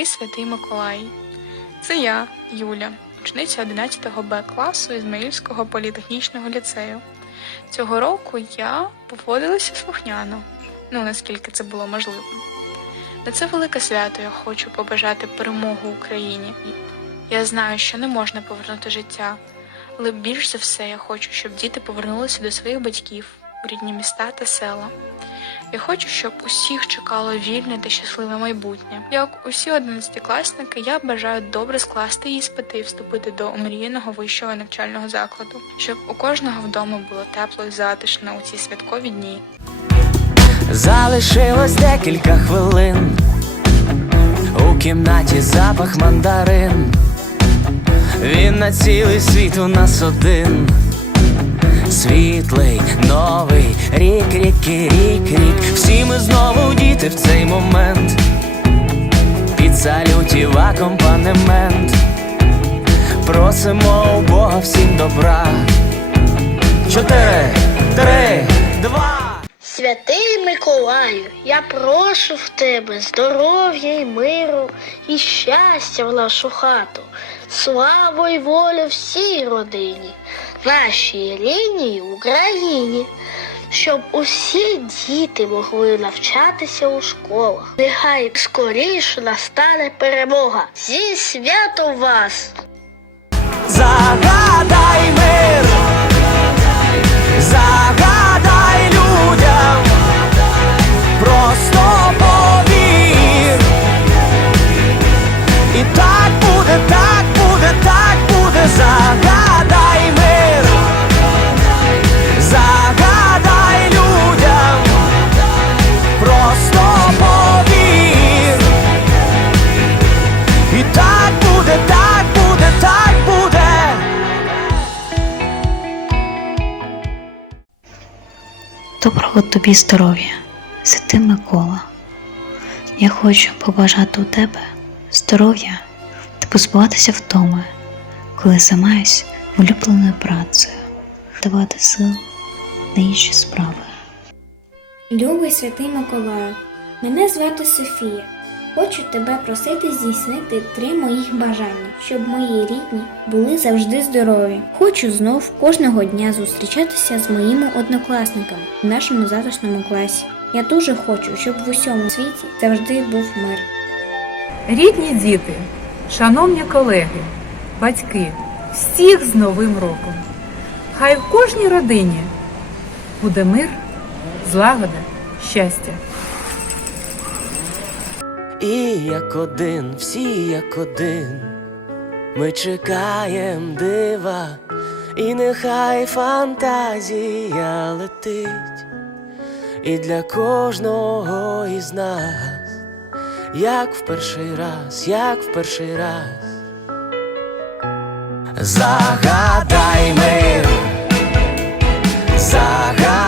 Святий Миколай. Це я, Юля, учениця 11 Б класу Ізмаїльського політехнічного ліцею. Цього року я поводилася слухняно, ну наскільки це було можливо. На це велике свято я хочу побажати перемогу Україні. Я знаю, що не можна повернути життя, але більш за все я хочу, щоб діти повернулися до своїх батьків рідні міста та села. Я хочу, щоб усіх чекало вільне та щасливе майбутнє. Як усі одинадцятикласники, я бажаю добре скласти іспити і вступити до омріяного вищого навчального закладу, щоб у кожного вдома було тепло і затишно у ці святкові дні. Залишилось декілька хвилин. У кімнаті запах мандарин. Він на цілий світ у нас один. Світлий, новий рік, ріки, рік, рік. Всі ми знову діти в цей момент. Під салютів акомпанемент. Просимо у Бога всім добра. Чотири, три, два. Святий Миколаю, я прошу в тебе здоров'я і миру і щастя в нашу хату, славу і волю всій родині, нашій рідній Україні, щоб усі діти могли навчатися у школах. Нехай скоріше настане перемога. Зі святом вас! Загадай Доброго тобі здоров'я, святий Микола. Я хочу побажати у тебе здоров'я та позбуватися втоми, коли займаюсь улюбленою працею, давати сил на інші справи. Любий святий Миколаю, мене звати Софія. Хочу тебе просити здійснити три моїх бажання, щоб мої рідні були завжди здорові. Хочу знов кожного дня зустрічатися з моїми однокласниками в нашому затишному класі. Я дуже хочу, щоб в усьому світі завжди був мир. Рідні діти, шановні колеги, батьки, всіх з Новим роком! Хай в кожній родині буде мир, злагода, щастя. І як один, всі як один, ми чекаєм дива, і нехай фантазія летить, і для кожного із нас, як в перший раз, як в перший раз. Загадай мир, загадай.